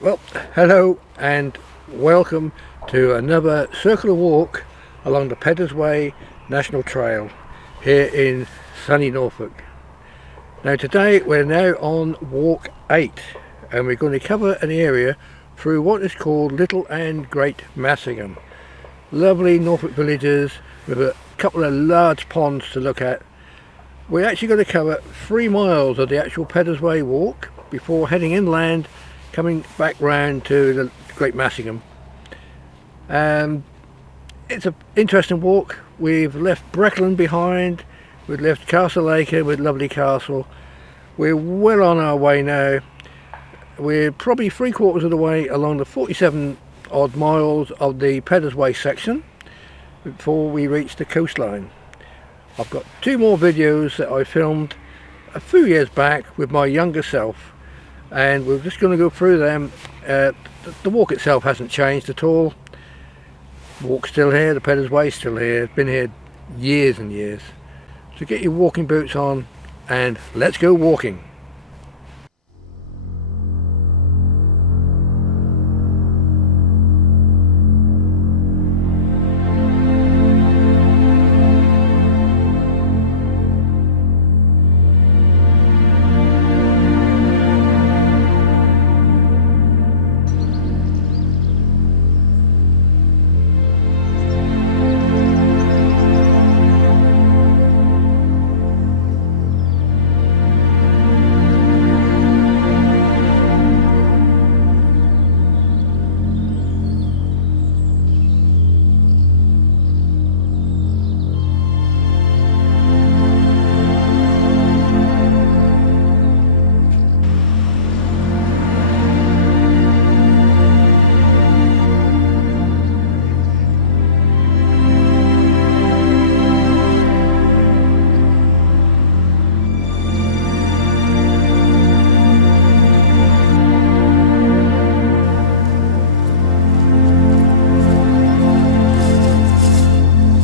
Well, hello and welcome to another circular walk along the Peddars Way National Trail here in sunny Norfolk. Now today we're now on walk 8 and we're going to cover an area through what is called Little and Great Massingham. Lovely Norfolk villages with a couple of large ponds to look at. We're actually going to cover 3 miles of the actual Peddars Way walk before heading inland, coming back round to the Great Massingham. It's an interesting walk. We've left Breckland behind, we've left Castle Acre with lovely castle. We're well on our way now. We're probably 3/4 of the way along the 47 odd miles of the Peddars Way section before we reach the coastline. I've got 2 more videos that I filmed a few years back with my younger self, and we're just going to go through them. The walk itself hasn't changed at all. The walk's still here, the Peddars Way's still here. It's been here years and years. So get your walking boots on and let's go walking.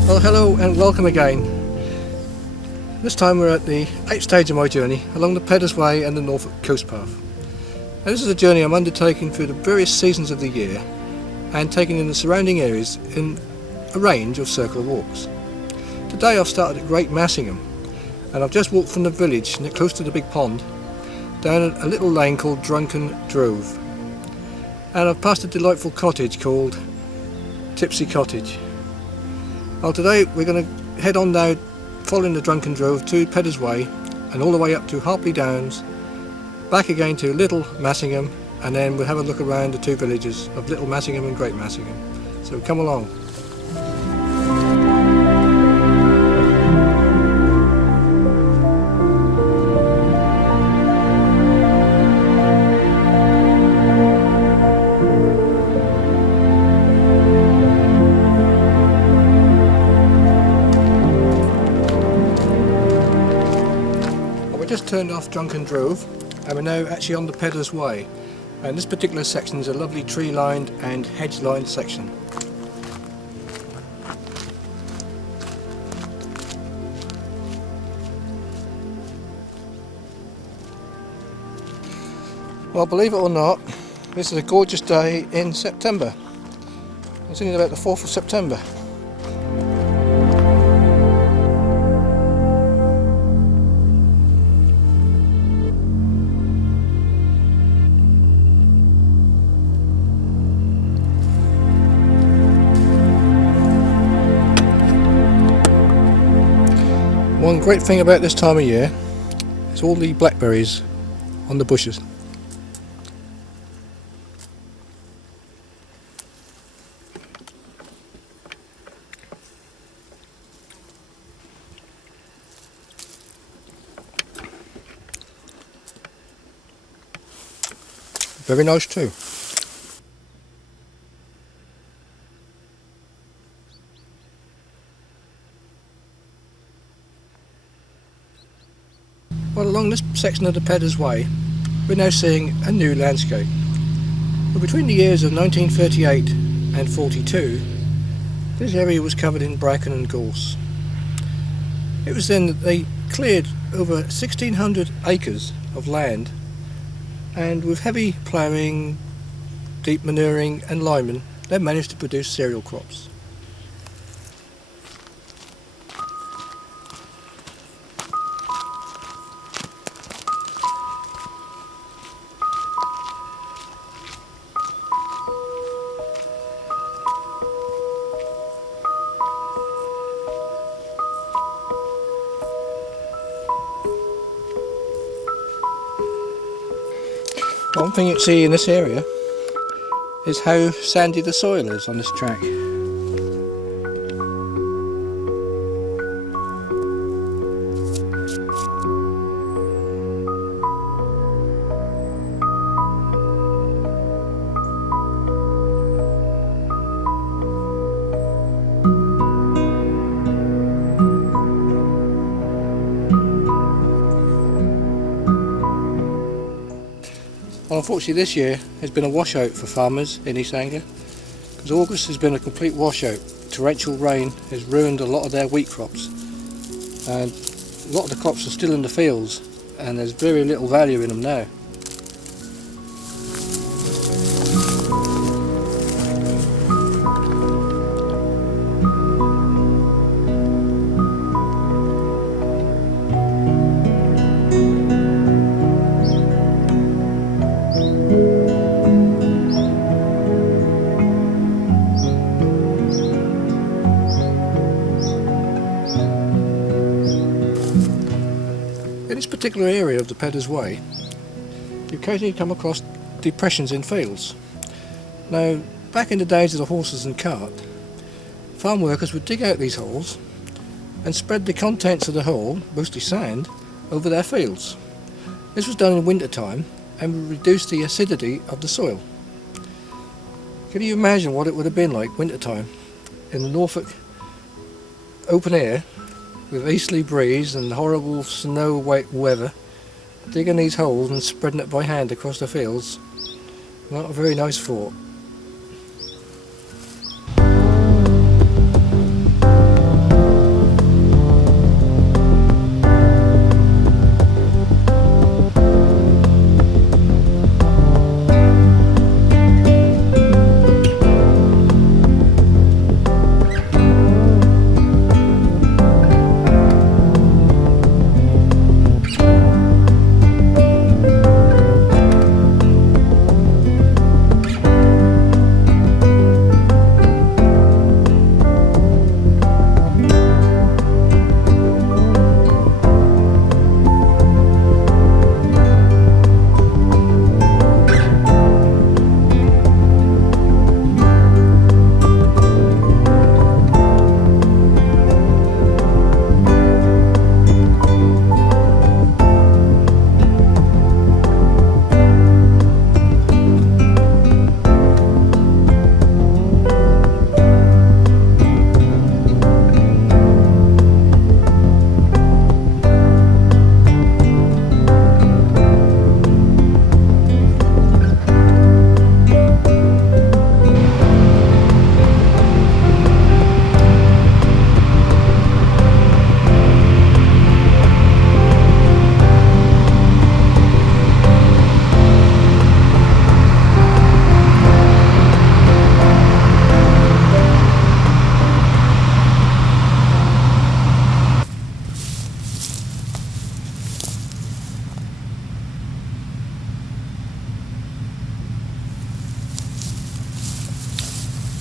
Well, hello and welcome again. This time we're at the 8th stage of my journey along the Peddars Way and the Norfolk Coast Path. Now, this is a journey I'm undertaking through the various seasons of the year and taking in the surrounding areas in a range of circular walks. Today I've started at Great Massingham and I've just walked from the village close to the big pond down a little lane called Drunken Drove, and I've passed a delightful cottage called Tipsy Cottage. Well, today we're going to head on now following the Drunken Drove to Peddars Way and all the way up to Harpley Downs, back again to Little Massingham, and then we'll have a look around the 2 villages of Little Massingham and Great Massingham. So come along. Just turned off Drunken Drove and we're now actually on the Peddars Way, and this particular section is a lovely tree lined and hedge lined section. Well, believe it or not, this is a gorgeous day in September. It's only about the 4th of September. One great thing about this time of year is all the blackberries on the bushes. Very nice too. Well, along this section of the Peddars Way, we're now seeing a new landscape. Well, between the years of 1938 and 42, this area was covered in bracken and gorse. It was then that they cleared over 1,600 acres of land, and with heavy ploughing, deep manuring and liming, they've managed to produce cereal crops. One thing you can see in this area is how sandy the soil is on this track. Well, unfortunately this year has been a washout for farmers in East Anglia, because August has been a complete washout. Torrential rain has ruined a lot of their wheat crops, and a lot of the crops are still in the fields and there's very little value in them now. In this particular area of the Peddars Way, you occasionally come across depressions in fields. Now, back in the days of the horses and cart, farm workers would dig out these holes and spread the contents of the hole, mostly sand, over their fields. This was done in winter time and would reduce the acidity of the soil. Can you imagine what it would have been like winter time in the Norfolk open air, with easterly breeze and horrible snow white weather, digging these holes and spreading it by hand across the fields? Not a very nice thought.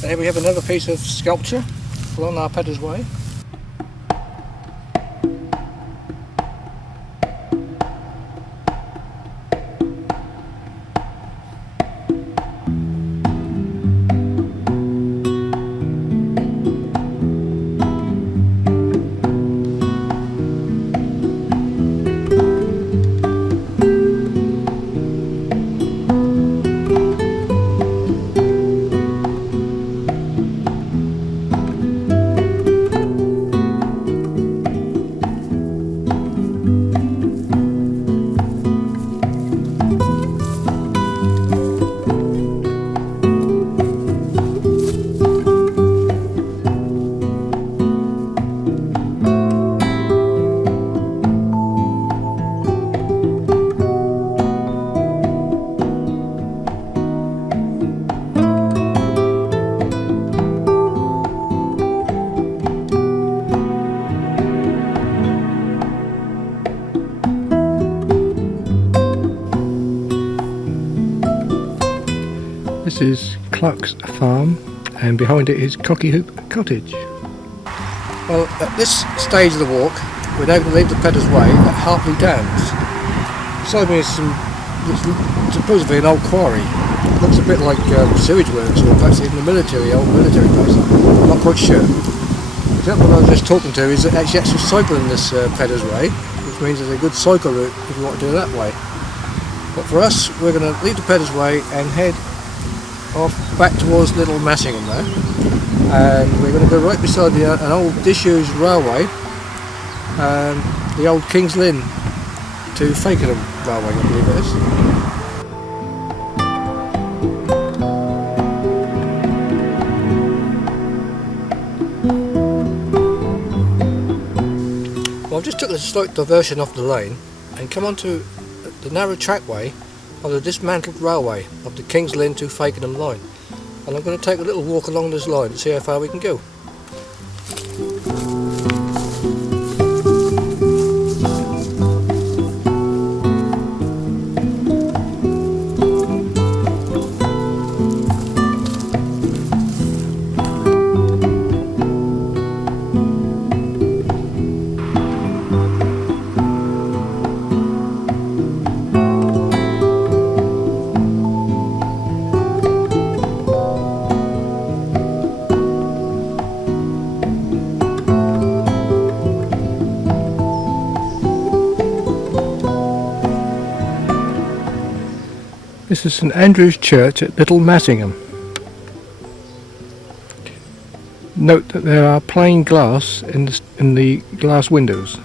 And here we have another piece of sculpture along our Peddars Way. This is Clark's farm, and behind it is Cockyhoop Cottage. Well, at this stage of the walk, we're now going to leave the Peddars Way at Hartley Downs. Beside me is supposedly an old quarry. It looks a bit like sewage works, or perhaps even old military base. I'm not quite sure. The gentleman I was just talking to is actually cycling this Peddars Way, which means there's a good cycle route if you want to do it that way. But for us, we're going to leave the Peddars Way and head off back towards Little Massingham now, and we're going to go right beside an old disused railway, the old King's Lynn to Fakenham railway, I believe it is. Well, I've just took a slight diversion off the lane and come onto the narrow trackway of the dismantled railway of the King's Lynn to Fakenham line, and I'm going to take a little walk along this line to see how far we can go. This is St Andrew's Church at Little Massingham. Note that there are plain glass in the glass windows.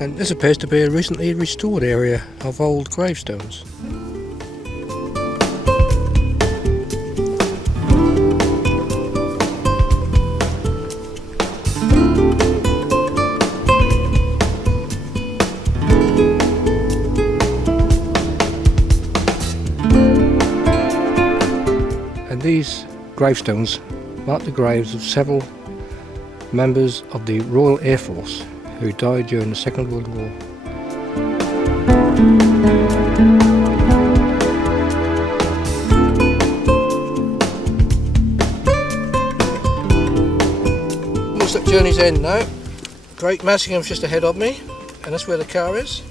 And this appears to be a recently restored area of old gravestones. And these gravestones mark the graves of several members of the Royal Air Force who died during the Second World War. Almost at journey's end now. Great Massingham's just ahead of me, and that's where the car is.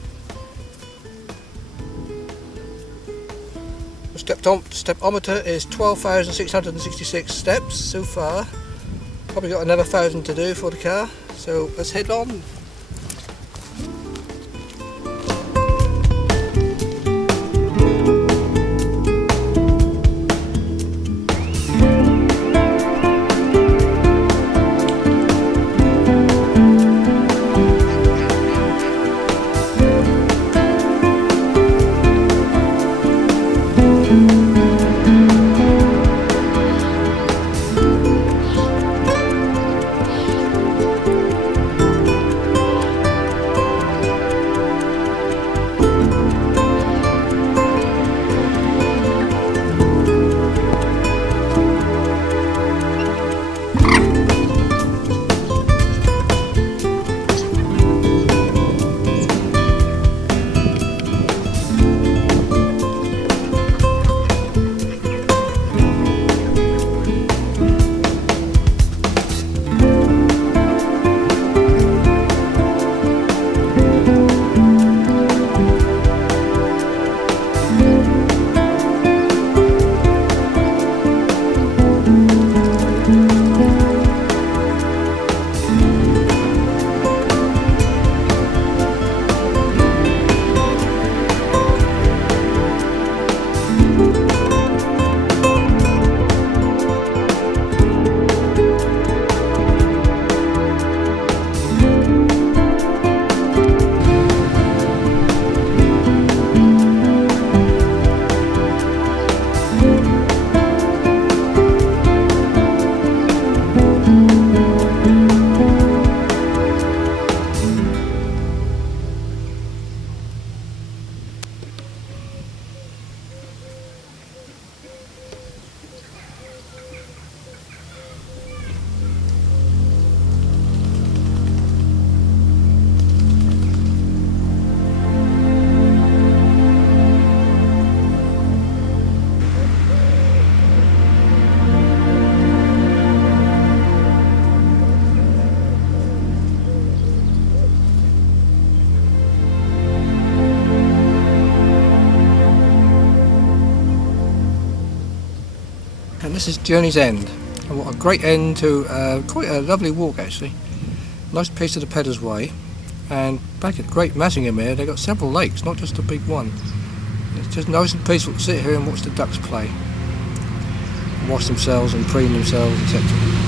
The stepometer is 12,666 steps so far. Probably got another 1,000 to do for the car, so let's head on. this is Journey's End. And what a great end to quite a lovely walk actually. Nice piece of the Peddars Way. And back at Great Massingham here, they've got several lakes, not just a big one. It's just nice and peaceful to sit here and watch the ducks play. Wash themselves and preen themselves, etc.